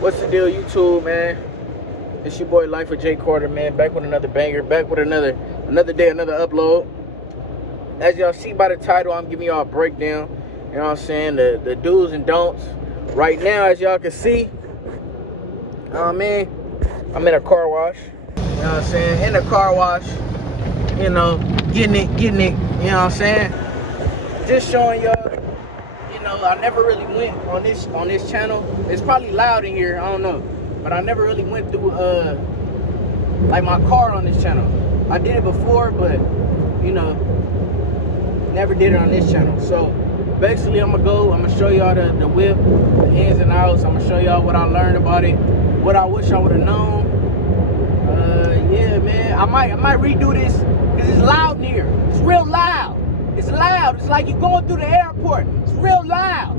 What's the deal, YouTube, man? It's your boy Life with J Carter, man. Back with another banger. Back with another day, another upload. As y'all see by the title, I'm giving y'all a breakdown. You know what I'm saying? The do's and don'ts. Right now, as y'all can see, man, I'm in a car wash. You know what I'm saying? In the car wash, getting it. You know what I'm saying? Just showing y'all. I never really went on this channel. It's probably loud in here, I don't know, but I never really went through like my car on this channel. I did it before, but never did it on this channel. So basically, I'm gonna show y'all the whip, the ins and outs. I'm gonna show y'all what I learned about it, what I wish I would have known. Yeah, man, I might redo this because it's loud in here. It's real loud. It's loud. It's like you're going through the airport. It's real loud.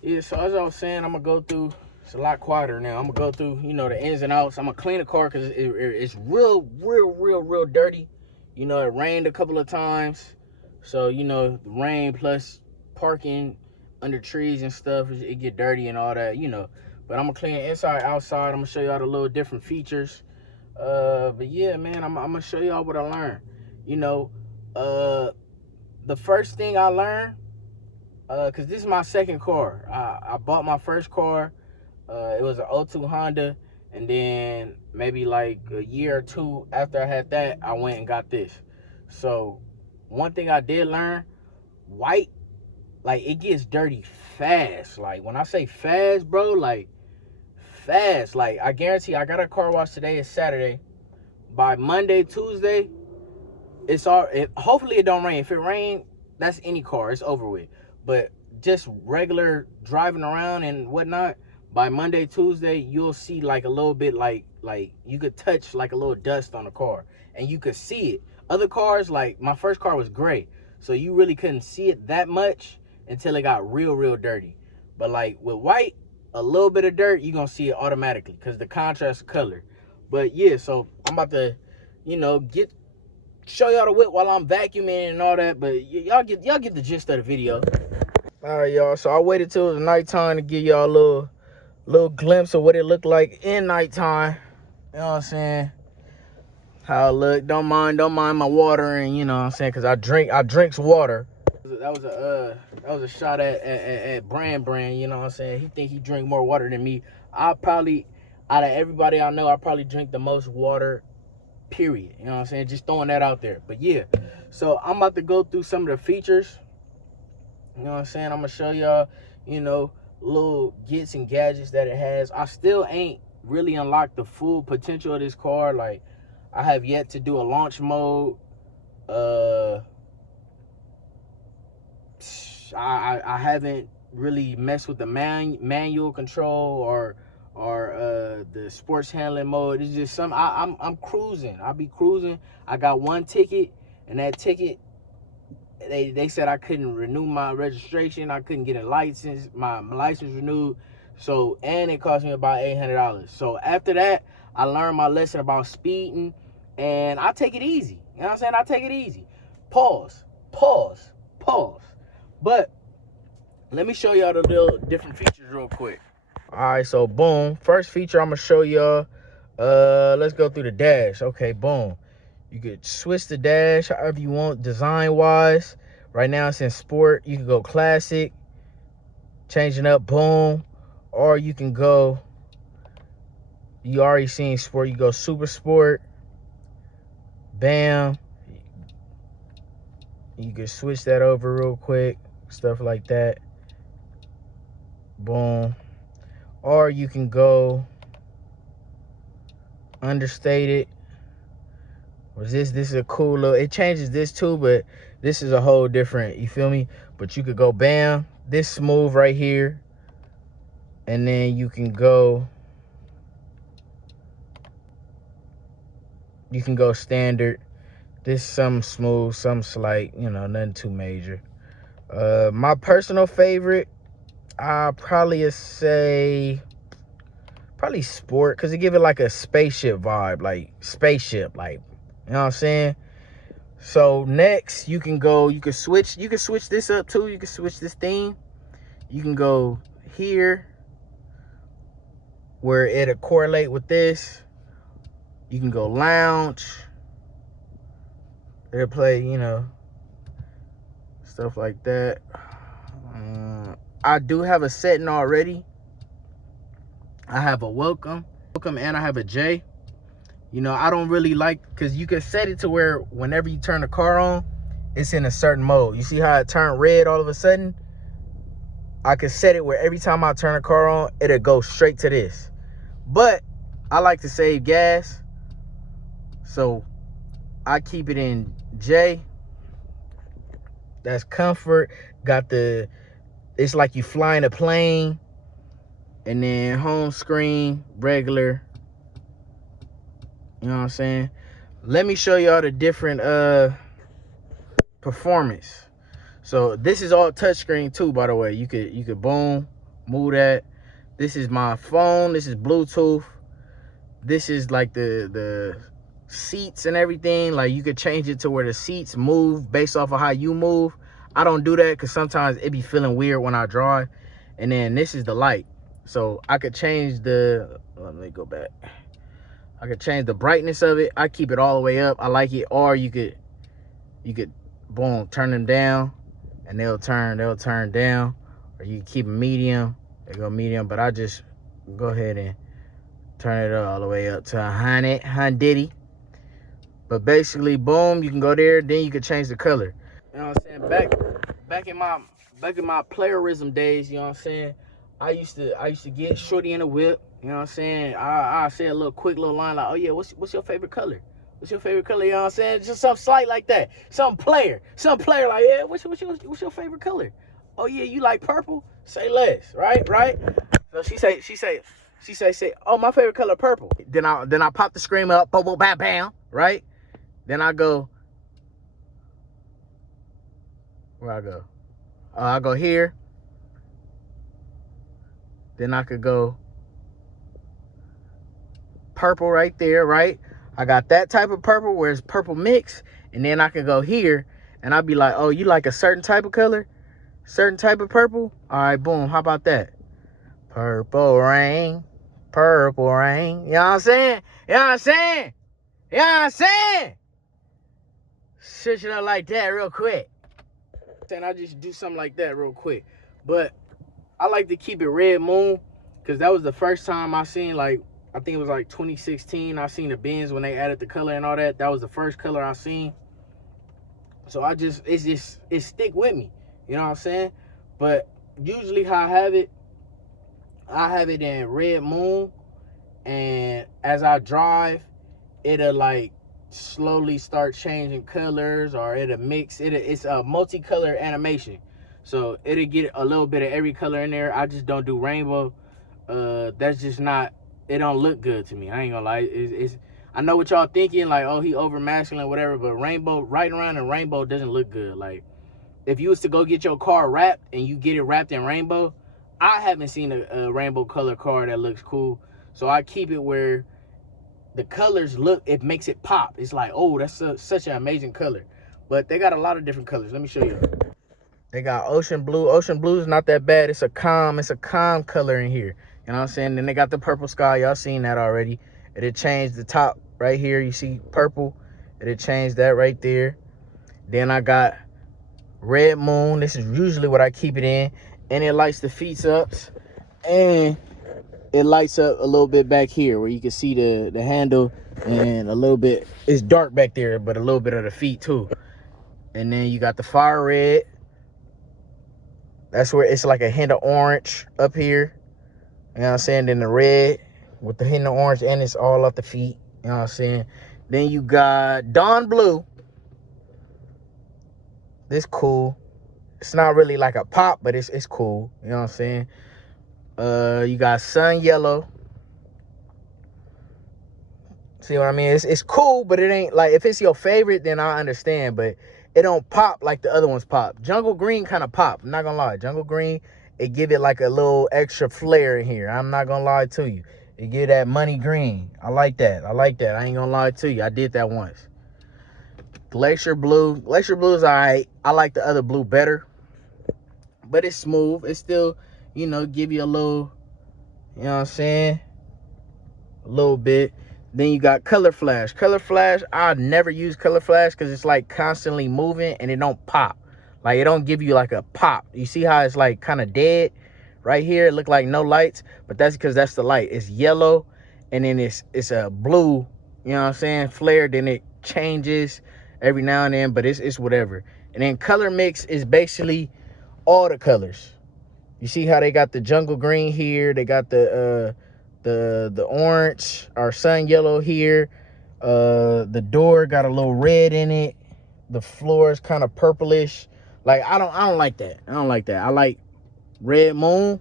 Yeah, so as I was saying, I'm going to go through. It's a lot quieter now. I'm going to go through, the ins and outs. I'm going to clean the car because it's real dirty. It rained a couple of times. So, the rain plus parking under trees and stuff, it get dirty and all that, But I'm going to clean it inside, outside. I'm going to show y'all the little different features. But yeah, man, I'm going to show y'all what I learned. The first thing I learned, because this is my second car. I bought my first car. It was an '02 Honda. And then maybe like a year or two after I had that, I went and got this. So one thing I did learn, white, like it gets dirty fast. Like when I say fast, bro, like fast. Like I guarantee I got a car wash today. It's Saturday. By Monday, Tuesday, hopefully it don't rain. If it rain, that's any car, it's over with. But just regular driving around and whatnot, by Monday, Tuesday, you'll see like a little bit like you could touch like a little dust on the car and you could see it. Other cars, like my first car was gray, so you really couldn't see it that much until it got real dirty. But like with white, a little bit of dirt, you're gonna see it automatically because the contrast color. But yeah, so I'm about to show y'all the whip while I'm vacuuming and all that, but y'all get the gist of the video. All right, y'all. So I waited till it was nighttime to give y'all a little glimpse of what it looked like in nighttime. You know what I'm saying? How it look. Don't mind my water, and you know what I'm saying, cause I drinks water. That was a shot at Brand. You know what I'm saying? He think he drink more water than me. I probably, out of everybody I know, I probably drink the most water. Period. You know what I'm saying? Just throwing that out there. But yeah, so I'm about to go through some of the features. You know what I'm saying? I'm gonna show y'all, little gets and gadgets that it has. I still ain't really unlocked the full potential of this car. Like, I have yet to do a launch mode. I haven't really messed with the manual control or the sports handling mode. It's just some I'm cruising. I'll be cruising. I got one ticket, and that ticket, they said I couldn't renew my registration. I couldn't get a license, my license renewed. So, and it cost me about $800. So after that, I learned my lesson about speeding, and I take it easy. You know what I'm saying? I take it easy. Pause. But let me show y'all the little different features real quick. All right, so boom. First feature I'm gonna show y'all. Let's go through the dash. Okay, boom. You could switch the dash however you want, design-wise. Right now it's in sport. You can go classic, changing up, boom. Or you can go, you already seen sport, you go super sport, bam. You can switch that over real quick, stuff like that. Boom. Or you can go understated. This is a cool little, it changes this too, but this is a whole different, you feel me? But you could go bam, this smooth right here. And then you can go standard. This some smooth, some slight, nothing too major. My personal favorite, I'll probably say sport, because it give it like a spaceship vibe, like spaceship, like, you know what I'm saying? So next you can switch this up too. You can switch this theme. You can go here, where it'll correlate with this. You can go lounge. It'll play, you know, stuff like that. I do have a setting already. I have a welcome, and I have a J. You know, I don't really like, because you can set it to where whenever you turn the car on, it's in a certain mode. You see how it turned red all of a sudden? I can set it where every time I turn the car on, it'll go straight to this. But I like to save gas, so I keep it in J. That's comfort. Got the, it's like you flying a plane. And then home screen, regular. You know what I'm saying? Let me show y'all the different performance. So this is all touchscreen too, by the way. You could boom, move that. This is my phone. This is Bluetooth. This is like the seats and everything. Like you could change it to where the seats move based off of how you move. I don't do that because sometimes it be feeling weird when I drive. And then this is the light. So I could change the, let me go back. I could change the brightness of it. I keep it all the way up. I like it. Or you could boom, turn them down and they'll turn down. Or you keep them medium, they go medium. But I just go ahead and turn it all the way up to 100. But basically, boom, you can go there. Then you can change the color. You know what I'm saying? Back in my playerism days, you know what I'm saying? I used to get shorty in the whip, you know what I'm saying? I say a quick little line like, oh yeah, what's your favorite color? What's your favorite color? You know what I'm saying? Just something slight like that. Some player like, yeah, what's your favorite color? Oh yeah, you like purple? Say less, right? So she say, oh, my favorite color purple. Then I pop the screen up, boom, boom, bam, bam, right? Then I go, where I go? I go here. Then I could go purple right there, right? I got that type of purple where it's purple mix. And then I could go here and I'll be like, oh, you like a certain type of color? Certain type of purple? All right, boom. How about that? Purple rain. Purple rain. You know what I'm saying? You know what I'm saying? You know what I'm saying? Switch it up like that real quick. And I just do something like that real quick. But I like to keep it red moon because that was the first time I seen, like, I think it was like 2016. I seen the Benz when they added the color and all that. That was the first color I seen. So it stick with me. You know what I'm saying? But usually how I have it in red moon. And as I drive, it'll like slowly start changing colors, or it'll mix. It's a multicolor animation. So it'll get a little bit of every color in there. I just don't do rainbow. That's just not, it don't look good to me. I ain't gonna lie. I know what y'all thinking, like, oh, he over masculine, whatever, but rainbow, riding around in rainbow doesn't look good. Like, if you was to go get your car wrapped and you get it wrapped in rainbow, I haven't seen a rainbow color car that looks cool. So I keep it where the colors look, it makes it pop. It's like, oh, that's such an amazing color. But they got a lot of different colors. Let me show you. They got ocean blue. Ocean blue is not that bad. It's a calm color in here. You know what I'm saying? Then they got the purple sky. Y'all seen that already. It'll change the top right here. You see purple. It'll change that right there. Then I got red moon. This is usually what I keep it in. And it lights the feet up. And it lights up a little bit back here where you can see the handle, and a little bit, it's dark back there, but a little bit of the feet too. And then you got the fire red. That's where it's like a hint of orange up here. You know what I'm saying? Then the red with the hint of orange, and it's all up the feet. You know what I'm saying? Then you got dawn blue. This cool. It's not really like a pop, but it's cool. You know what I'm saying? You got sun yellow. See what I mean? It's cool, but it ain't like, if it's your favorite, then I understand, but it don't pop like the other ones pop. Jungle green kind of pop. I'm not gonna lie. Jungle green, it give it like a little extra flair in here. I'm not gonna lie to you. It give that money green. I like that. I ain't gonna lie to you. I did that once. Glacier blue. Glacier blue is all right. I like the other blue better, but it's smooth. It's still, you know, give you a little, you know what I'm saying? a little bit. Then you got color flash. Color flash, I never use color flash because it's like constantly moving and it don't pop. Like it don't give you like a pop. You see how it's like kind of dead right here? It look like no lights, but that's because that's the light. It's yellow and then it's a blue, you know what I'm saying, flare. Then it changes every now and then, but it's whatever. And then color mix is basically all the colors. You see how they got the jungle green here, they got the orange or sun yellow here, the door got a little red in it, the floor is kind of purplish. Like I don't like that. I like red moon.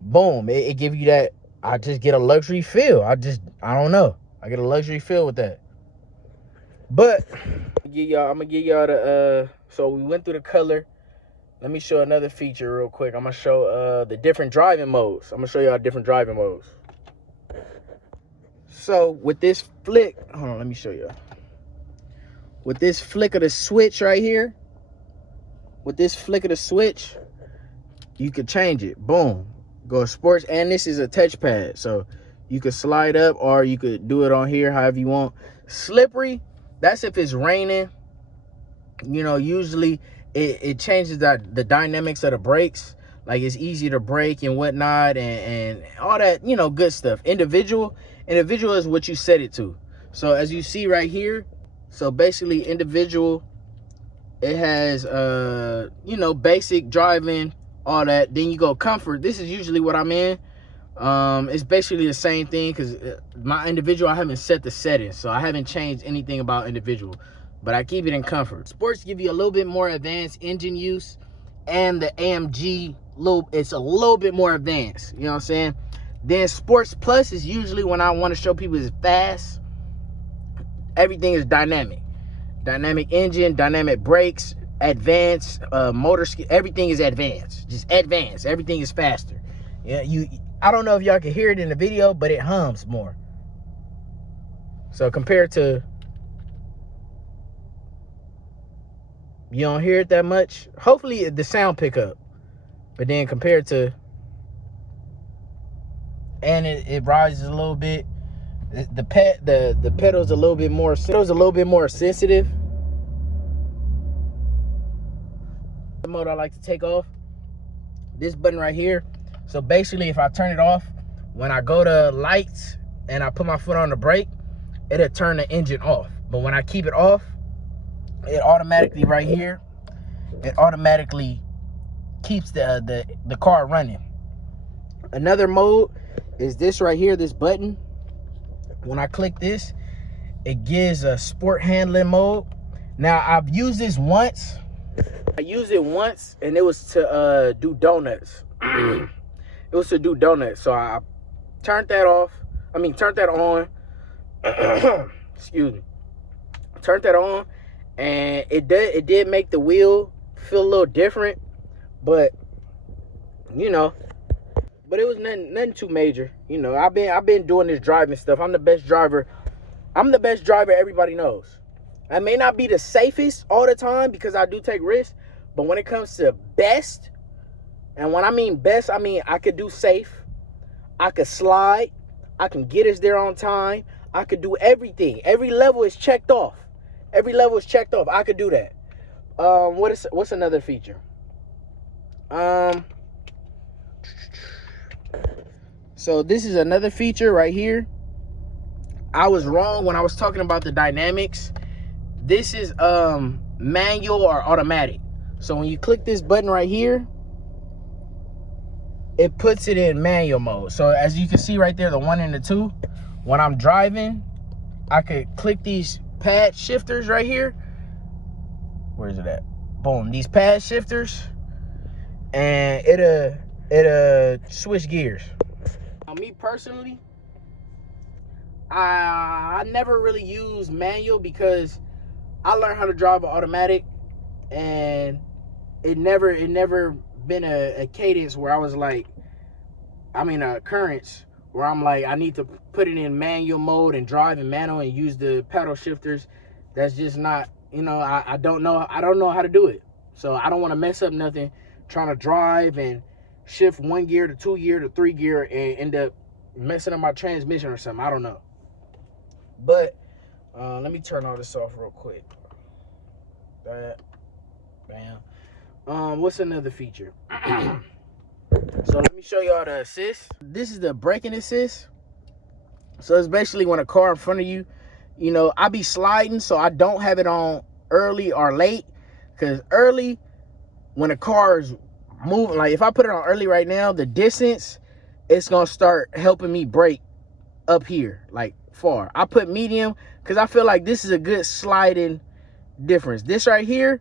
Boom, it give you that. I just get a luxury feel. I don't know, I get a luxury feel with that. But I'm gonna give y'all the so we went through the color. Let me show another feature real quick. I'm gonna show the different driving modes. I'm gonna show y'all different driving modes. So with this flick, hold on, let me show y'all. With this flick of the switch right here, with this flick of the switch, you could change it. Boom, go sports, and this is a touchpad, so you could slide up or you could do it on here, however you want. Slippery, that's if it's raining. You know, usually it changes the dynamics of the brakes. Like it's easy to brake and whatnot and all that, you know, good stuff. Individual is what you set it to. So as you see right here, so basically individual, it has you know, basic driving, all that. Then you go comfort. This is usually what I'm in. It's basically the same thing because my individual, I haven't set the settings, so I haven't changed anything about individual, but I keep it in comfort. Sports give you a little bit more advanced engine use, and the AMG it's a little bit more advanced, you know what I'm saying. Then sports plus is usually when I want to show people it's fast. Everything is dynamic engine, dynamic brakes, advanced motor skill. Everything is advanced, just advanced. Everything is faster. Yeah, I don't know if y'all can hear it in the video, but it hums more. So compared to, you don't hear it that much. Hopefully the sound pick up, but then compared to, and it rises a little bit. The pedal's a little bit more sensitive. The mode I like to take off, this button right here. So basically if I turn it off, when I go to lights and I put my foot on the brake, it'll turn the engine off. But when I keep it off, it automatically right here, it automatically keeps the car running. Another mode is this right here, this button. When I click this, it gives a sport handling mode. Now I've used this once. I used it once and it was to do donuts. It was to do donuts. So I turned that on. Excuse me. Turned that on, and it did make the wheel feel a little different, but you know, but it was nothing too major. You know, I've been doing this driving stuff. I'm the best driver everybody knows. I may not be the safest all the time because I do take risks, but when it comes to best, and when I mean best, I mean I could do safe, I could slide, I can get us there on time, I could do everything. Every level is checked off. I could do that. What's another feature? So this is another feature right here. I was wrong when I was talking about the dynamics. This is manual or automatic. So when you click this button right here, it puts it in manual mode. So as you can see right there, the 1 and the 2, when I'm driving, I could click these pad shifters right here. Where is it at? Boom, these pad shifters, and it'll switch gears. Now, me personally, I never really use manual because I learned how to drive an automatic, and it never been a cadence where I was like, a occurrence where I'm like, I need to put it in manual mode and drive in manual and use the pedal shifters. That's just not, I don't know how to do it. So I don't want to mess up nothing trying to drive and shift 1 gear to 2 gear to 3 gear and end up messing up my transmission or something. I don't know. But let me turn all this off real quick. That, bam. What's another feature? So let me show y'all the assist. This is the braking assist. So it's basically when a car in front of you, you know, I be sliding, so I don't have it on early or late. Because early, when a car is moving, like if I put it on early right now, the distance, it's gonna start helping me brake up here, like far. I put medium because I feel like this is a good sliding difference. This right here,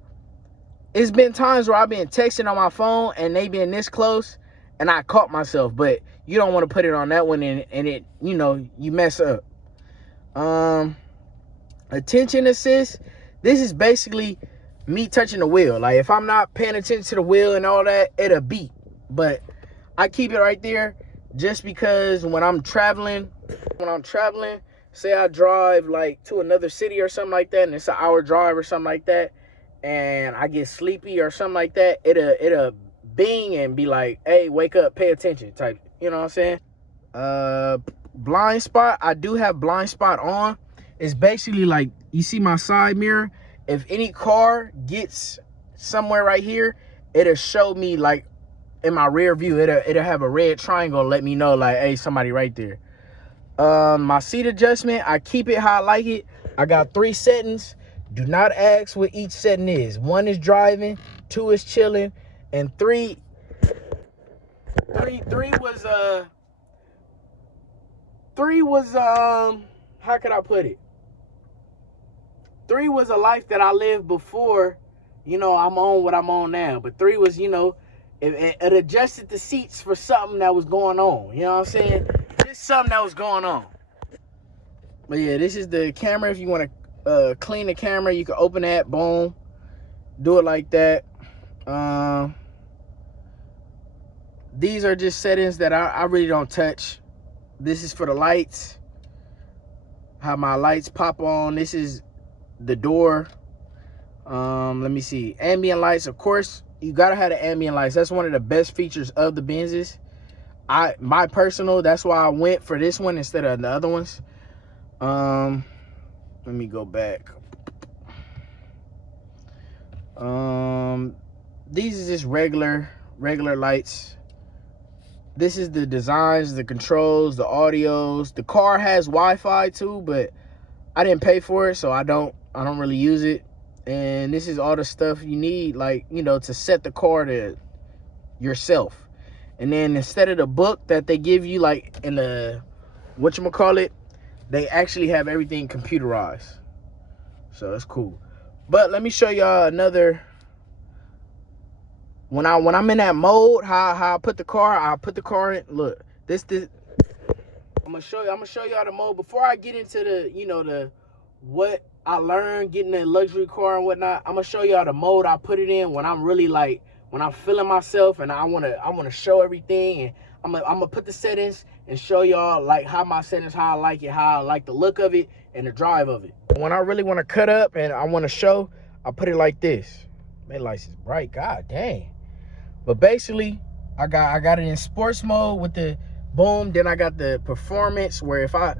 it's been times where I've been texting on my phone and they been this close and I caught myself, but you don't want to put it on that one and it, you know, you mess up. Attention assist, this is basically me touching the wheel. Like if I'm not paying attention to the wheel and all that, it'll beep. But I keep it right there just because when I'm traveling, say I drive like to another city or something like that, and it's an hour drive or something like that, and I get sleepy or something like that, it'll bing and be like, hey, wake up, pay attention type, you know what I'm saying? Blind spot, I do have blind spot on. It's basically like, you see my side mirror, if any car gets somewhere right here, it'll show me like in my rear view, it'll have a red triangle, let me know like, hey, somebody right there. My seat adjustment, I keep it how I like it. I got 3 settings. Do not ask what each setting is. 1 is driving, 2 is chilling, and 3 was how could I put it? 3 was a life that I lived before, you know, I'm on what I'm on now. But 3 was, you know, it adjusted the seats for something that was going on. You know what I'm saying? Just something that was going on. But yeah, this is the camera. If you want to clean the camera, you can open that, boom, do it like that. These are just settings that I really don't touch. This is for the lights, how my lights pop on. This is the door. Let me see, ambient lights. Of course, you gotta have the ambient lights. That's one of the best features of the Benzes. My personal, that's why I went for this one instead of the other ones. Let me go back. These is just regular lights. This is the designs, the controls, the audios. The car has Wi-Fi too, but I didn't pay for it, so I don't really use it. And this is all the stuff you need, like, you know, to set the car to yourself. And then instead of the book that they give you, like in the whatchamacallit, they actually have everything computerized. So that's cool. But let me show y'all another. When I'm in that mode, how I put the car in. Look, this I'm gonna show y'all the mode before I get into the, you know, the what I learned getting a luxury car and whatnot. I'm gonna show y'all the mode I put it in when I'm really like, when I'm feeling myself and I wanna show everything, and I'm gonna put the settings and show y'all like how my settings, how I like it, how I like the look of it and the drive of it. When I really want to cut up and I want to show, I put it like this. Man, lights is bright, god dang. But basically, I got it in sports mode with the boom. Then I got the performance where if I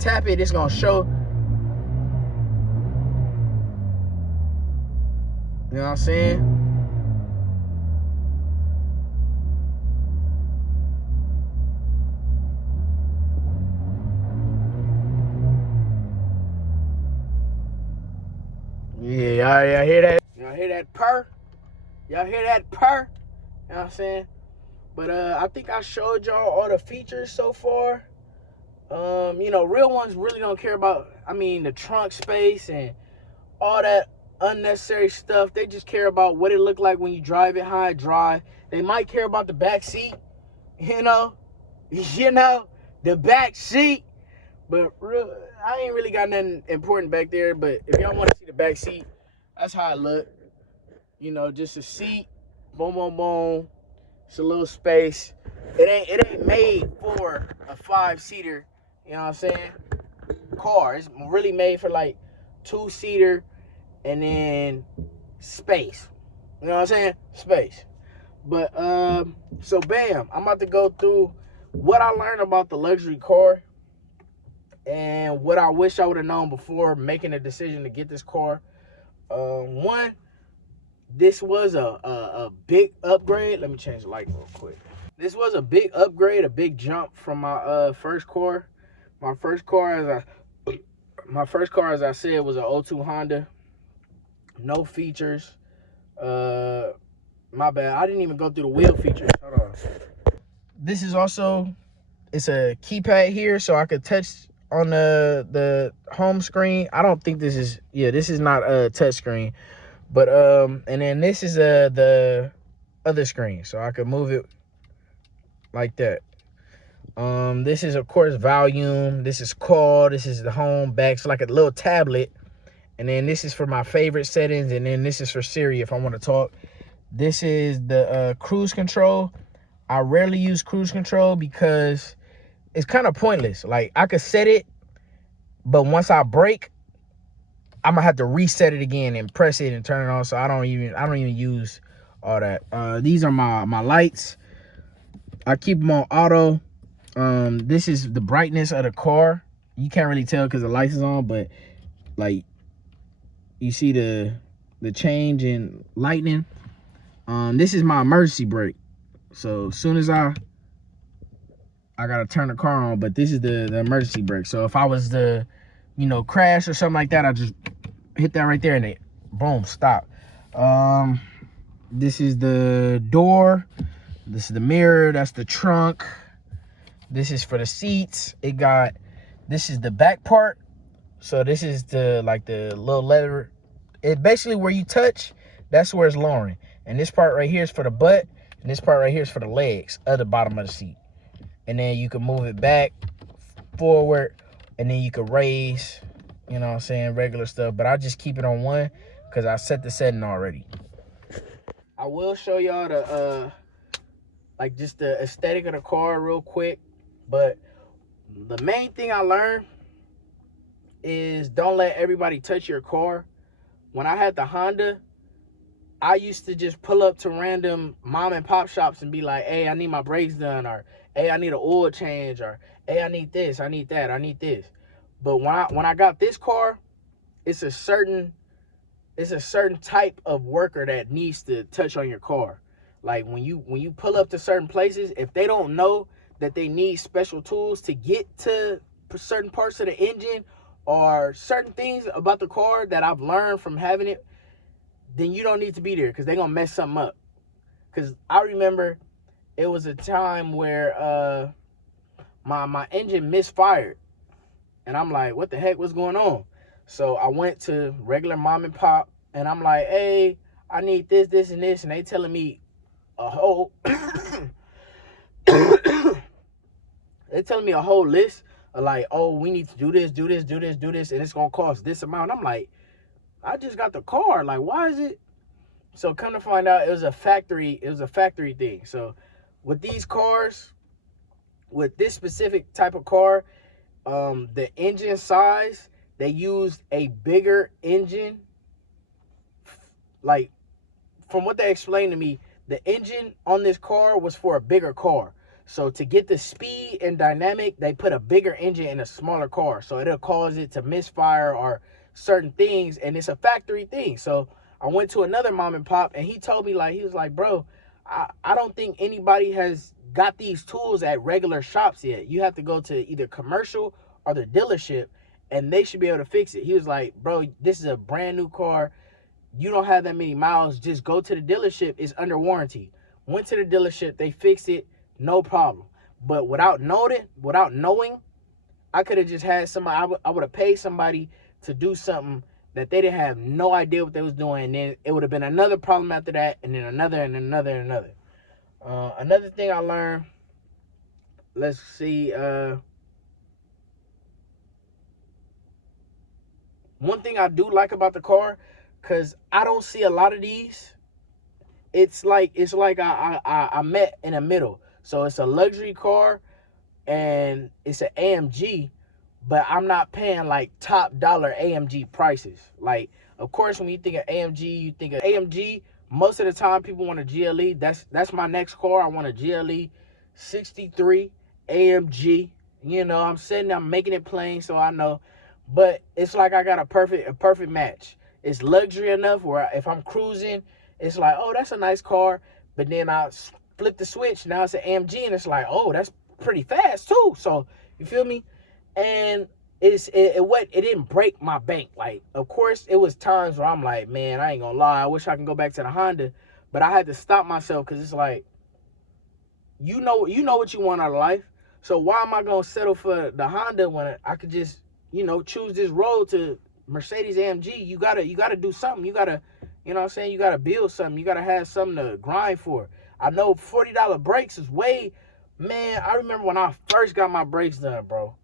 tap it, it's gonna show. You know what I'm saying? Yeah, y'all hear that? Y'all hear that purr? Y'all hear that purr? You know what I'm saying? But I think I showed y'all all the features so far. You know, real ones really don't care about, I mean, the trunk space and all that unnecessary stuff. They just care about what it look like when you drive it, how it drive. They might care about the back seat, you know, the back seat. But I ain't really got nothing important back there. But if y'all want to see the back seat, that's how it look. You know, just a seat, boom, boom, boom. It's a little space. It ain't made for a 5-seater, you know what I'm saying, car. It's really made for like 2-seater and then space. You know what I'm saying? Space. But so bam, I'm about to go through what I learned about the luxury car and what I wish I would have known before making a decision to get this car. One, this was a big upgrade. Let me change the light real quick. This was a big upgrade, a big jump from my first car. My first car, as I said, was an 02 Honda. No features. My bad. I didn't even go through the wheel features. Hold on. This is also, it's a keypad here, so I could touch on the home screen. I don't think this is, this is not a touch screen, but and then this is the other screen, so I could move it like that. This is of course volume. This is call. This is the home back. So like a little tablet. And then this is for my favorite settings. And then this is for Siri if I want to talk. This is the cruise control. I rarely use cruise control because it's kind of pointless. Like I could set it, but once I brake, I'm gonna have to reset it again and press it and turn it on. So I don't even use all that. These are my lights. I keep them on auto. This is the brightness of the car. You can't really tell because the lights is on, but like you see the change in lightning. This is my emergency brake. So as soon as I gotta turn the car on, but this is the emergency brake. So if I was to, crash or something like that, I just hit that right there and it, boom, stop. This is the door. This is the mirror. That's the trunk. This is for the seats. This is the back part. So this is the little leather. It basically where you touch, that's where it's lowering. And this part right here is for the butt. And this part right here is for the legs of the bottom of the seat. And then you can move it back, forward, and then you can raise, regular stuff. But I just keep it on one because I set the setting already. I will show y'all the just the aesthetic of the car real quick. But the main thing I learned is don't let everybody touch your car. When I had the Honda, I used to just pull up to random mom and pop shops and be like, hey, I need my brakes done, or hey, I need an oil change, or hey, I need this, I need that, I need this. But when I got this car, it's a certain type of worker that needs to touch on your car. Like when you pull up to certain places, if they don't know that they need special tools to get to certain parts of the engine or certain things about the car that I've learned from having it, then you don't need to be there because they're going to mess something up. Because I remember it was a time where my engine misfired. And I'm like, what the heck, what's going on? So I went to regular mom and pop, and I'm like, hey, I need this, this, and this. And they telling me a whole... They're telling me a whole list of like, oh, we need to do this, do this, do this, do this, and it's going to cost this amount. I'm like, I just got the car. Like, why is it? So come to find out, it was a factory thing. So with these cars, with this specific type of car, the engine size, they used a bigger engine. Like, from what they explained to me, the engine on this car was for a bigger car. So to get the speed and dynamic, they put a bigger engine in a smaller car. So it'll cause it to misfire or certain things, and it's a factory thing. So I went to another mom and pop, and he told me, he was like, bro, I don't think anybody has got these tools at regular shops yet. You have to go to either commercial or the dealership, and they should be able to fix it. He was like, bro, this is a brand new car. You don't have that many miles. Just go to the dealership. It's under warranty. Went to the dealership. They fixed it. No problem. But without knowing, I could have just had somebody, I would have paid somebody to do something that they didn't have no idea what they was doing. And then it would have been another problem after that, and then another, and another, and another. Another thing I learned, let's see, one thing I do like about the car, because I don't see a lot of these, it's like I met in the middle. So it's a luxury car, and it's an AMG, but I'm not paying like top dollar AMG prices. Like, of course, when you think of AMG, you think of AMG. Most of the time, people want a GLE. That's my next car. I want a GLE 63 AMG. You know, I'm making it plain so I know. But it's like I got a perfect match. It's luxury enough where if I'm cruising, it's like, oh, that's a nice car. But then I flip the switch. Now it's an AMG, and it's like, oh, that's pretty fast too. So you feel me? And it didn't break my bank. Like, of course, it was times where I'm like, man, I ain't gonna lie, I wish I can go back to the Honda. But I had to stop myself because it's like, you know what you want out of life. So why am I gonna settle for the Honda when I could just, choose this road to Mercedes AMG? You gotta do something. You gotta, you know what I'm saying? You gotta build something. You gotta have something to grind for. I know $40 brakes is way, man. I remember when I first got my brakes done, bro,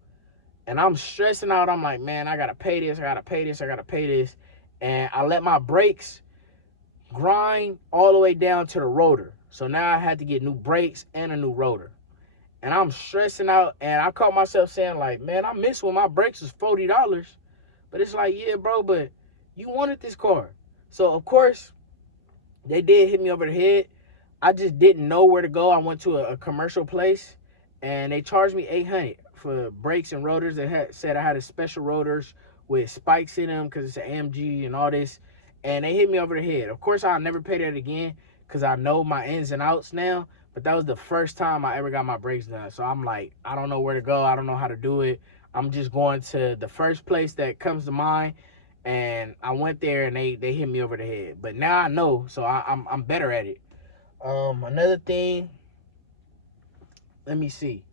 and I'm stressing out. I'm like, man, I gotta pay this. I gotta pay this. I gotta pay this, and I let my brakes grind all the way down to the rotor. So now I had to get new brakes and a new rotor. And I'm stressing out, and I caught myself saying, like, man, I miss when my brakes was $40. But it's like, yeah, bro, but you wanted this car. So, of course, they did hit me over the head. I just didn't know where to go. I went to a commercial place, and they charged me $800 for brakes and rotors. They said I had a special rotors with spikes in them because it's an AMG and all this. And they hit me over the head. Of course, I'll never pay that again because I know my ins and outs now. But that was the first time I ever got my brakes done. So I'm like, I don't know where to go. I don't know how to do it. I'm just going to the first place that comes to mind. And I went there, and they hit me over the head. But now I know, so I'm better at it. Another thing, let me see.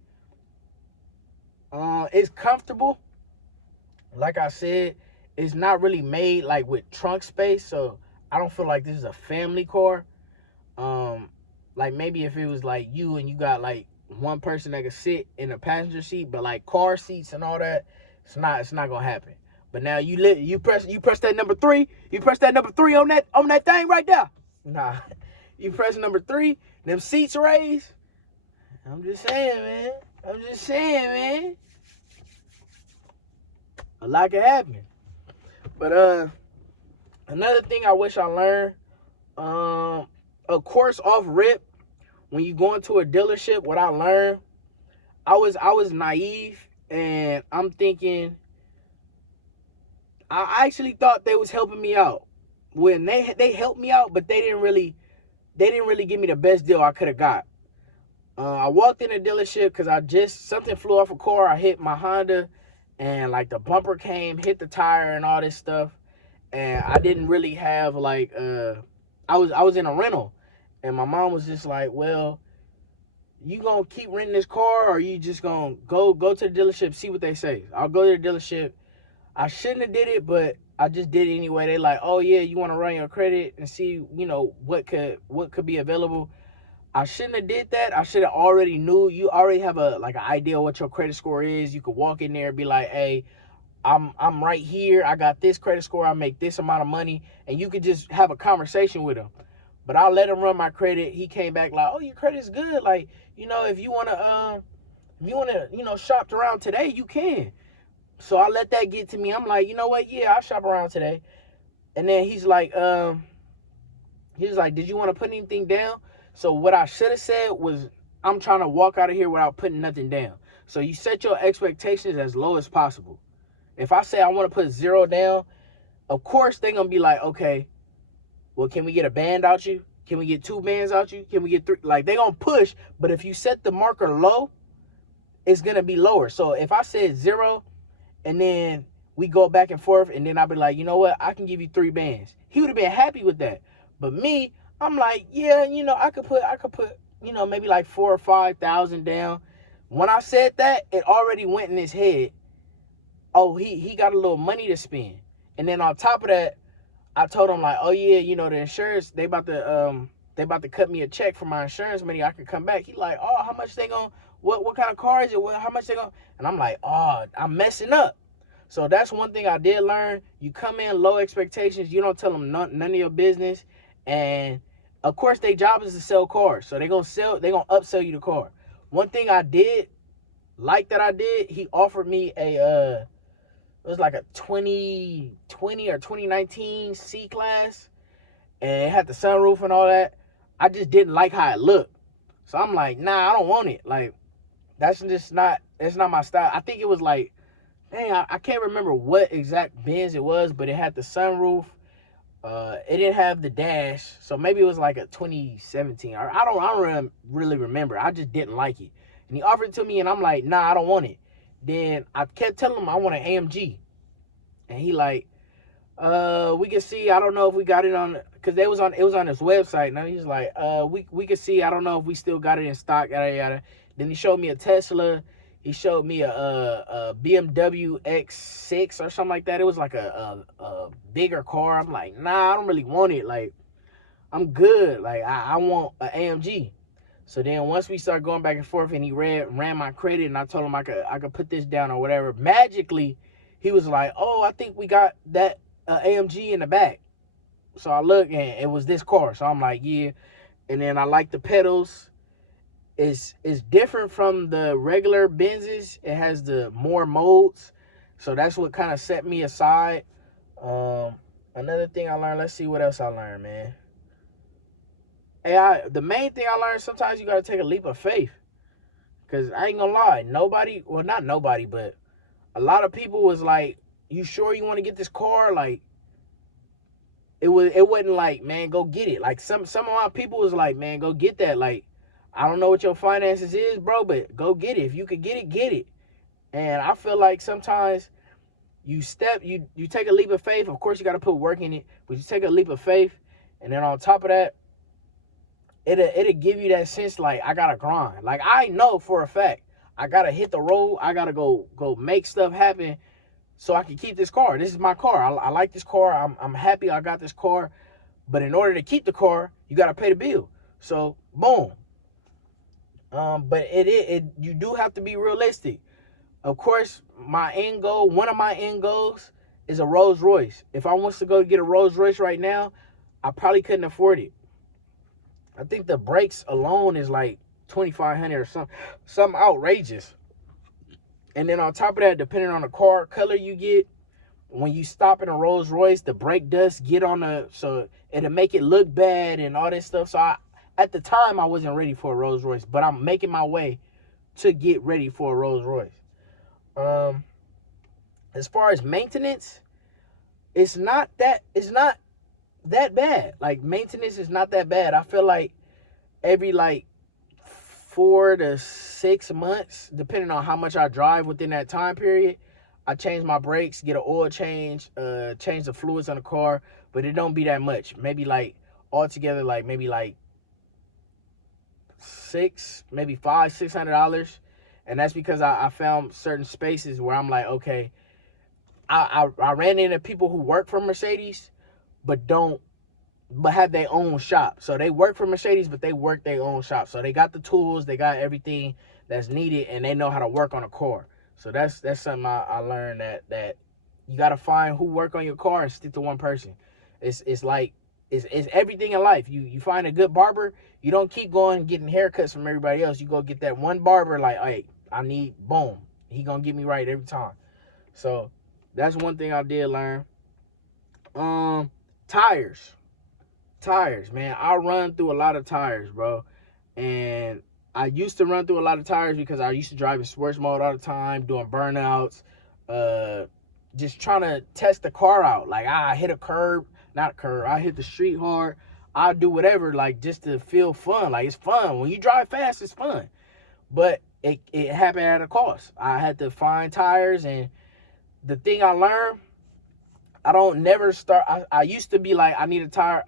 It's comfortable. Like I said, it's not really made like with trunk space, so I don't feel like this is a family car. Like maybe if it was like you and you got like one person that could sit in a passenger seat, but like car seats and all that, it's not gonna happen. But now you press that number 3, you press that number 3 on that thing right there. Nah, you press number 3, them seats raise. I'm just saying, man. A lot can happen. But another thing I wish I learned, of course, off rip, when you go into a dealership, what I learned, I was naive, and I'm thinking, I actually thought they was helping me out. When they helped me out, but they didn't really give me the best deal I could have got. I walked in a dealership because something flew off a car. I hit my Honda, and like the bumper came, hit the tire and all this stuff. And I didn't really have like, I was in a rental, and my mom was just like, well, you gonna keep renting this car, or you just gonna go to the dealership, see what they say? I'll go to the dealership. I shouldn't have did it, but I just did it anyway. They like, oh yeah, you want to run your credit and see, what could be available. I shouldn't have did that. I should have already knew. You already have an idea what your credit score is. You could walk in there and be like, hey, I'm right here. I got this credit score. I make this amount of money, and you could just have a conversation with him. But I let him run my credit. He came back like, oh, your credit's good. Like, if you wanna shop around today, you can. So I let that get to me. I'm like, you know what? Yeah, I'll shop around today. And then he's like, did you want to put anything down? So what I should have said was, I'm trying to walk out of here without putting nothing down. So you set your expectations as low as possible. If I say I want to put 0 down, of course they're going to be like, okay, well, can we get a band out you? Can we get 2 bands out you? Can we get 3? Like, they're going to push. But if you set the marker low, it's going to be lower. So if I said 0, and then we go back and forth, and then I'll be like, you know what? I can give you 3 bands. He would have been happy with that. But me, I'm like, yeah, I could put, maybe like 4,000 or 5,000 down. When I said that, it already went in his head. Oh, he got a little money to spend. And then on top of that, I told him like, oh yeah, the insurance, they about to cut me a check for my insurance money. I could come back. He like, oh, how much they gonna, what kind of car is it? How much they gonna? And I'm like, oh, I'm messing up. So that's one thing I did learn. You come in low expectations. You don't tell them none of your business. And of course, their job is to sell cars. So they're gonna upsell you the car. One thing I did like that I did, he offered me it was like a 2020 or 2019 C-Class, and it had the sunroof and all that. I just didn't like how it looked. So I'm like, nah, I don't want it. Like, that's not my style. I think it was like, dang, I can't remember what exact Benz it was, but it had the sunroof. It didn't have the dash, so maybe it was like a 2017. I don't really remember. I just didn't like it, and he offered it to me, and I'm like, nah, I don't want it. Then I kept telling him I want an AMG, and he like, we can see. I don't know if we got it on, because it was on his website. Now he's like, we can see. I don't know if we still got it in stock. Yada yada. Then he showed me a Tesla. He showed me a BMW X6 or something like that. It was like a bigger car. I'm like, nah, I don't really want it. Like, I'm good. Like, I want an AMG. So then once we started going back and forth, and he ran my credit, and I told him I could put this down or whatever. Magically, he was like, oh, I think we got that AMG in the back. So I look, and it was this car. So I'm like, yeah. And then I like the pedals. It's different from the regular Benzes. It has the more modes. So that's what kind of set me aside. Another thing I learned, let's see what else I learned, man. Hey, the main thing I learned, sometimes you got to take a leap of faith. Because I ain't going to lie, not nobody, but a lot of people was like, you sure you want to get this car? Like, it wasn't like, man, go get it. Like, some of my people was like, man, go get that. Like, I don't know what your finances is, bro, but go get it. If you could get it, get it. And I feel like sometimes you take a leap of faith. Of course, you got to put work in it, but you take a leap of faith, and then on top of that, it'll give you that sense like, I got to grind. Like, I know for a fact, I got to hit the road. I got to go make stuff happen so I can keep this car. This is my car. I like this car. I'm happy I got this car. But in order to keep the car, you got to pay the bill. So, boom. But you do have to be realistic. Of course, one of my end goals is a Rolls Royce. If I was to go get a Rolls Royce right now, I probably couldn't afford it. I think the brakes alone is like $2,500 or something outrageous. And then on top of that, depending on the car color you get, when you stop in a Rolls Royce, the brake dust get on so it'll make it look bad and all this stuff. So at the time, I wasn't ready for a Rolls Royce, but I'm making my way to get ready for a Rolls Royce. As far as maintenance, it's not that bad. Like, maintenance is not that bad. I feel like every 4 to 6 months, depending on how much I drive within that time period, I change my brakes, get an oil change, change the fluids on the car, but it don't be that much. Maybe altogether, maybe $600, and that's because I found certain spaces where I'm like, okay, I ran into people who work for Mercedes but have their own shop. So they work for Mercedes, but they work their own shop. So they got the tools, they got everything that's needed, and they know how to work on a car. So that's something I learned, that you got to find who work on your car and stick to one person. It's everything in life. You find a good barber, you don't keep going getting haircuts from everybody else. You go get that one barber, like, hey, I need, boom, he gonna get me right every time. So that's one thing I did learn. Tires, man. I run through a lot of tires, bro. And I used to run through a lot of tires because I used to drive in sports mode all the time, doing burnouts, just trying to test the car out. Like, I hit I hit the street hard. I'll do whatever, like, just to feel fun. Like, it's fun. When you drive fast, it's fun. But it happened at a cost. I had to find tires, and the thing I learned, I don't never start. I used to be like, I need a tire.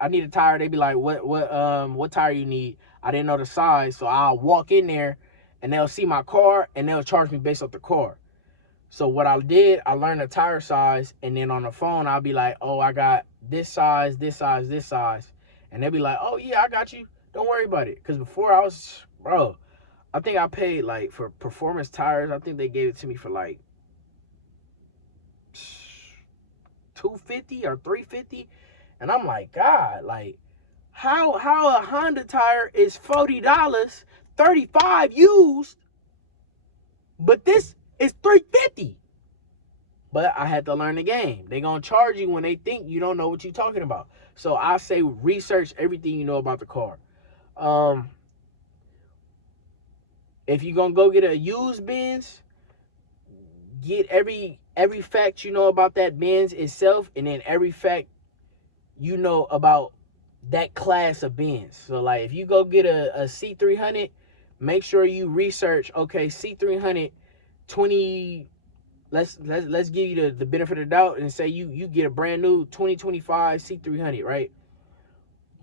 They'd be like, what tire you need? I didn't know the size, so I'll walk in there, and they'll see my car, and they'll charge me based off the car. So what I did, I learned the tire size, and then on the phone, I'll be like, oh, I got this size, this size, this size. And they'll be like, oh, yeah, I got you. Don't worry about it. Because before I think I paid, for performance tires, I think they gave it to me for, $250 or $350. And I'm like, God, how a Honda tire is $40, $35 used, but this is $350. But I had to learn the game. They're going to charge you when they think you don't know what you're talking about. So I say research everything you know about the car. If you're gonna go get a used Benz, get every fact you know about that Benz itself, and then every fact you know about that class of Benz. So like if you go get a C300, make sure you research, okay, C300 20, let's give you the benefit of the doubt and say you get a brand new 2025 C300, right?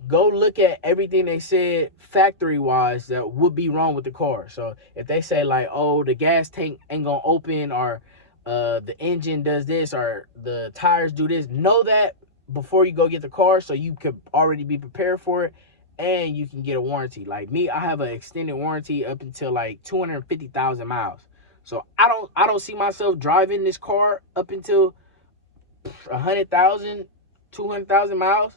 Go look at everything they said factory wise that would be wrong with the car. So if they say like, oh, the gas tank ain't gonna open, or the engine does this, or the tires do this, know that before you go get the car, so you could already be prepared for it, and you can get a warranty. Like me, I have an extended warranty up until like 250,000 miles. So I don't see myself driving this car up until 100,000, 200,000 miles.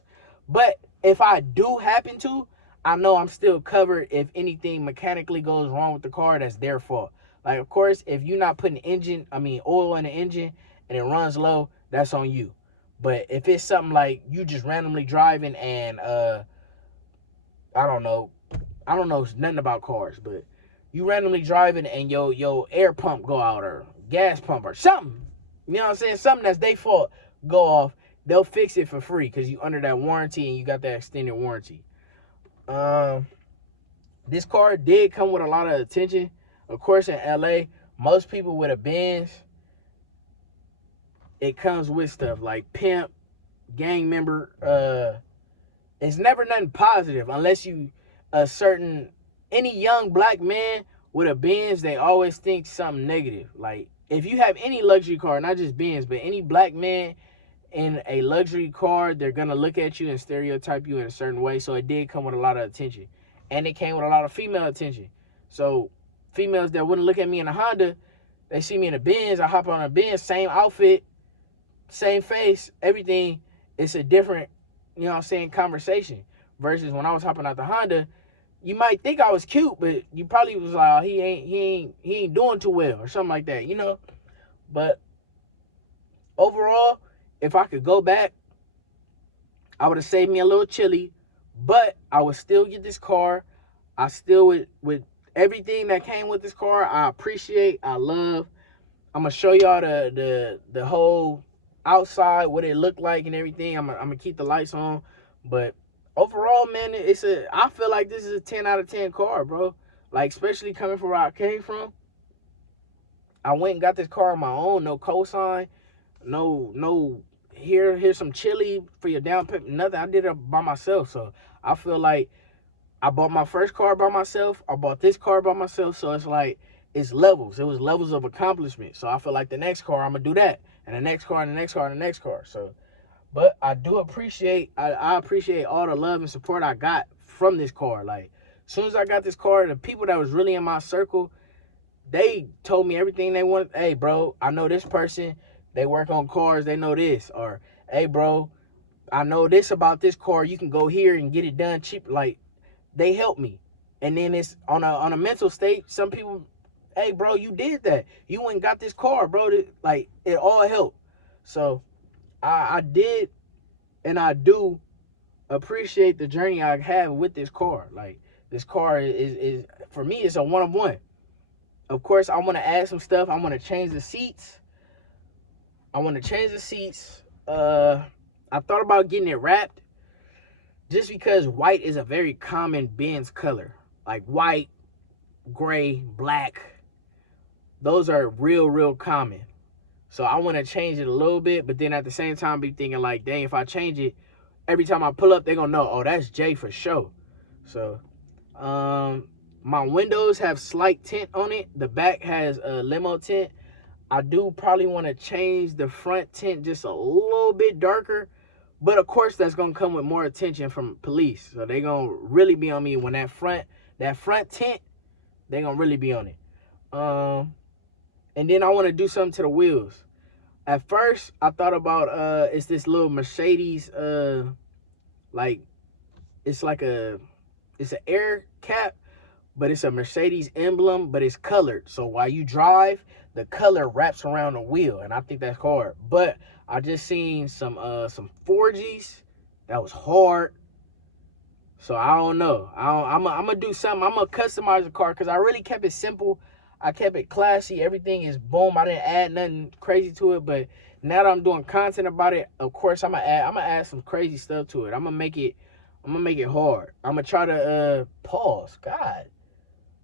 But if I do happen to, I know I'm still covered if anything mechanically goes wrong with the car. That's their fault. Like, of course, if you're not putting oil in the engine and it runs low, that's on you. But if it's something like you just randomly driving and I don't know nothing about cars, but you randomly driving and your air pump go out, or gas pump or something, you know what I'm saying? Something that's their fault go off, they'll fix it for free because you under that warranty and you got that extended warranty. This car did come with a lot of attention. Of course, in LA, most people with a Benz, it comes with stuff like pimp, gang member. It's never nothing positive unless you any young black man with a Benz, they always think something negative. Like if you have any luxury car, not just Benz, but any black man in a luxury car, they're gonna look at you and stereotype you in a certain way. So it did come with a lot of attention, and it came with a lot of female attention. So females that wouldn't look at me in a Honda, they see me in a Benz, I hop on a Benz, same outfit, same face, everything. It's a different, you know what I'm saying, conversation. Versus when I was hopping out the Honda, you might think I was cute, but you probably was like, oh, he ain't doing too well or something like that, you know. But overall, if I could go back, I would have saved me a little chili, but I would still get this car. I still would, with everything that came with this car, I appreciate, I love. I'm gonna show y'all the whole outside, what it looked like and everything. I'm gonna keep the lights on, but overall, man, I feel like this is a 10 out of 10 car, bro. Like, especially coming from where I came from. I went and got this car on my own, no cosign, no here's some chili for your down payment, nothing. I did it by myself. So I feel like I bought my first car by myself. I bought this car by myself. So it's like, it's levels. It was levels of accomplishment. So I feel like the next car, I'm gonna do that, and the next car, and the next car, and the next car. So, but I do appreciate, I appreciate all the love and support I got from this car. Like, as soon as I got this car, the people that was really in my circle, they told me everything they wanted. Hey, bro, I know this person. They work on cars. They know this. Or, hey, bro, I know this about this car. You can go here and get it done cheap. Like, they helped me. And then it's on a mental state. Some people, hey, bro, you did that. You went and got this car, bro. Like, it all helped. So I did, and I do appreciate the journey I have with this car. Like, this car is for me, it's a one of one. Of course, I want to add some stuff. I want to change the seats. I thought about getting it wrapped just because white is a very common Benz color. Like white, gray, black. Those are real common. So I want to change it a little bit, but then at the same time be thinking like, dang, if I change it, every time I pull up, they're going to know, oh, that's Jay for sure. So, my windows have slight tint on it. The back has a limo tint. I do probably want to change the front tint just a little bit darker. But of course, that's going to come with more attention from police. So they're going to really be on me when that front tint, they're going to really be on it. And then I want to do something to the wheels. At first, I thought about, it's this little Mercedes, like, it's an air cap, but it's a Mercedes emblem, but it's colored. So while you drive, the color wraps around the wheel, and I think that's hard. But I just seen some 4Gs that was hard. So I don't know. I'm gonna do something. I'm gonna customize the car because I really kept it simple. I kept it classy. Everything is boom. I didn't add nothing crazy to it. But now that I'm doing content about it, of course I'm gonna add some crazy stuff to it. I'm gonna make it hard. I'm gonna try to pause. God,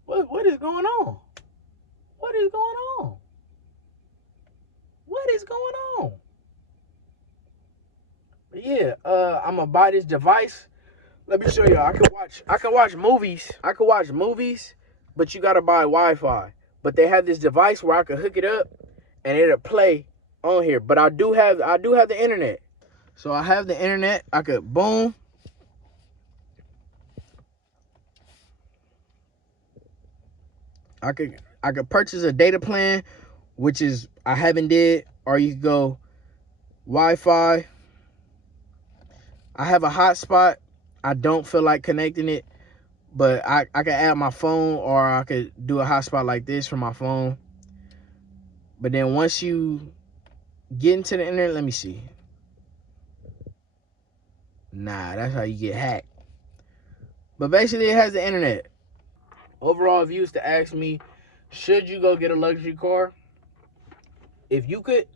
what is going on? What is going on? What is going on? But yeah, I'm gonna buy this device. Let me show y'all. I can watch movies. But you gotta buy Wi-Fi. But they have this device where I can hook it up and it'll play on here. But I do have the internet. So I have the internet. I could boom. I could purchase a data plan, which is I haven't did, or you could go Wi-Fi. I have a hotspot. I don't feel like connecting it, but I could add my phone, or I could do a hotspot like this from my phone. But then once you get into the internet, let me see. Nah, that's how you get hacked. But basically, it has the internet. Overall, if you used to ask me, should you go get a luxury car? If you could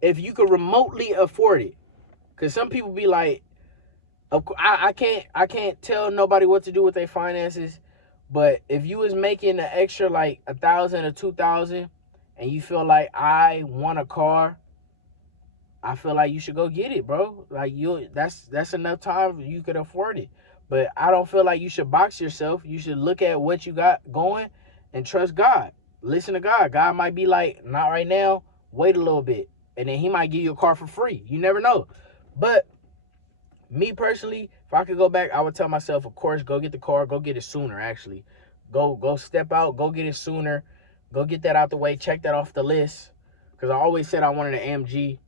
remotely afford it, because some people be like, I can't tell nobody what to do with their finances, but if you was making an extra like 1,000 or 2,000, and you feel like I want a car, I feel like you should go get it, bro. Like that's enough time you could afford it. But I don't feel like you should box yourself. You should look at what you got going and trust God. Listen to God. God might be like, not right now, wait a little bit. And then he might give you a car for free. You never know. But me personally, if I could go back, I would tell myself, of course, go get the car. Go get it sooner, actually. Go step out. Go get it sooner. Go get that out the way. Check that off the list. Because I always said I wanted an AMG.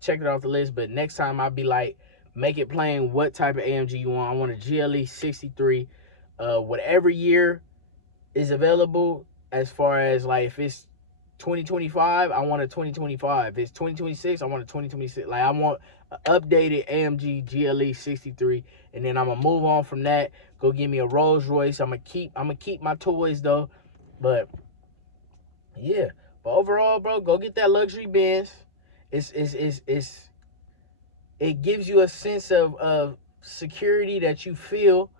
Check it off the list. But next time I'll be like, make it plain what type of AMG you want. I want a GLE 63. Whatever year is available, as far as like if it's 2025, I want a 2025. If it's 2026, I want a 2026. Like I want an updated AMG GLE 63, and then I'm gonna move on from that. Go get me a Rolls Royce. I'm gonna keep my toys though, but yeah. But overall, bro, go get that luxury Benz. It gives you a sense of security that you feel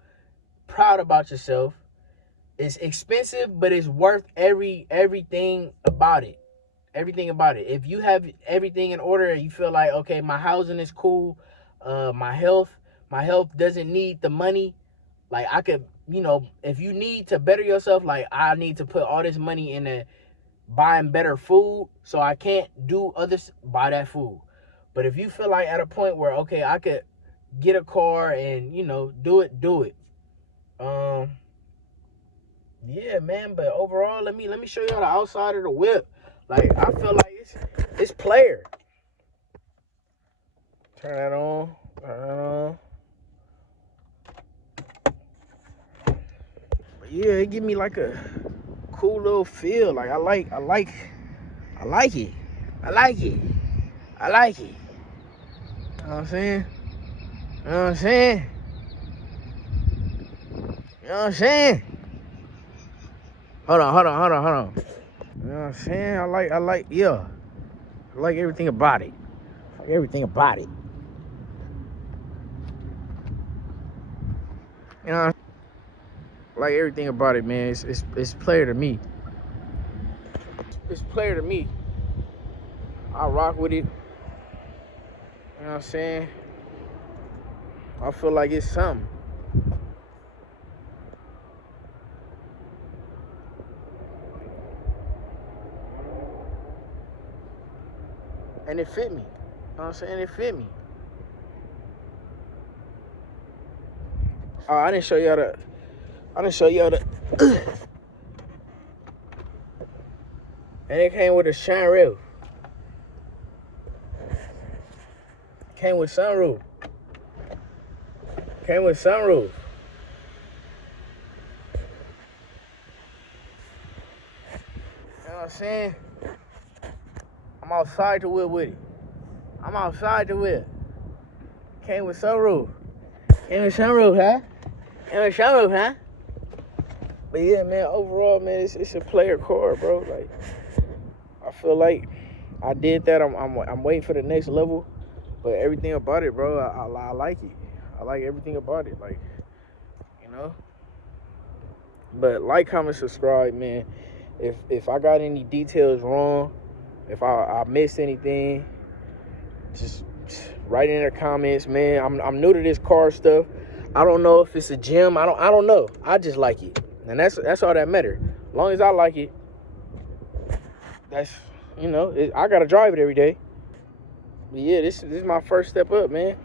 proud about yourself. It's expensive, but it's worth everything about it. Everything about it. If you have everything in order and you feel like, okay, my housing is cool, my health doesn't need the money. Like I could, if you need to better yourself, like I need to put all this money into buying better food, so I can't do others, buy that food. But if you feel like at a point where, okay, I could get a car and, do it. Yeah, man, but overall, let me show y'all the outside of the whip. Like, I feel like it's player. Turn that on. But yeah, it give me like a cool little feel. Like I like it. I like it. You know what I'm saying? You know what I'm saying? Hold on. You know what I'm saying? I like everything about it. You know, I like everything about it, man. It's player to me. It's player to me. I rock with it. You know what I'm saying? I feel like it's something. And it fit me. You know what I'm saying? It fit me. Oh, I didn't show y'all the and it came with a shine roof. Came with sunroof. You know what I'm saying? I'm outside the whip with it. Came with sunroof. In the sunroof, huh? In the sunroof, huh? But yeah, man, overall, man, it's a player car, bro. Like, I feel like I did that. I'm waiting for the next level. But everything about it, bro, I like it. I like everything about it. Like, you know? But like, comment, subscribe, man. If I got any details wrong, if I missed anything, just write in the comments, man. I'm new to this car stuff. I don't know if it's a gem. I don't know. I just like it, and that's all that matters. As long as I like it, that's, you know, I gotta drive it every day. But yeah, this is my first step up, man.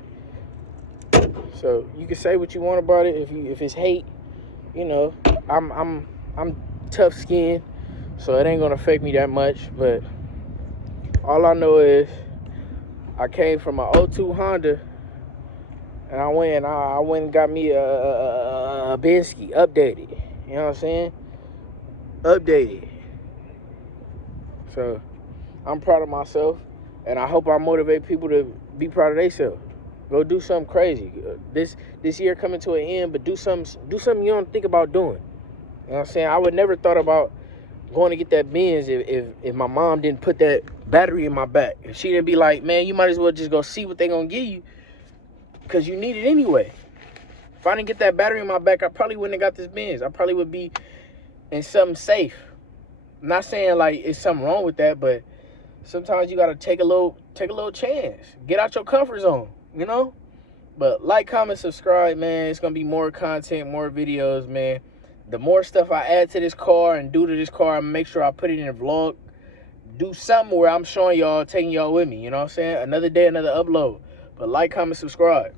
So you can say what you want about it. If it's hate, you know, I'm tough skinned, so it ain't gonna affect me that much. But all I know is I came from an '02 Honda, and I went and got me a Binsky updated. You know what I'm saying? Updated. So I'm proud of myself, and I hope I motivate people to be proud of themselves. Go do something crazy. This year coming to an end, but do something you don't think about doing. You know what I'm saying? I would never thought about going to get that Benz if my mom didn't put that battery in my back. If she didn't be like, man, you might as well just go see what they gonna give you, because you need it anyway. If I didn't get that battery in my back, I probably wouldn't have got this Benz. I probably would be in something safe. I'm not saying like it's something wrong with that, but sometimes you gotta take a little chance. Get out your comfort zone, you know? But like, comment, subscribe, man. It's gonna be more content, more videos, man. The more stuff I add to this car and do to this car, I make sure I put it in a vlog. Do something where I'm showing y'all, taking y'all with me, you know what I'm saying? Another day, another upload. But like, comment, subscribe.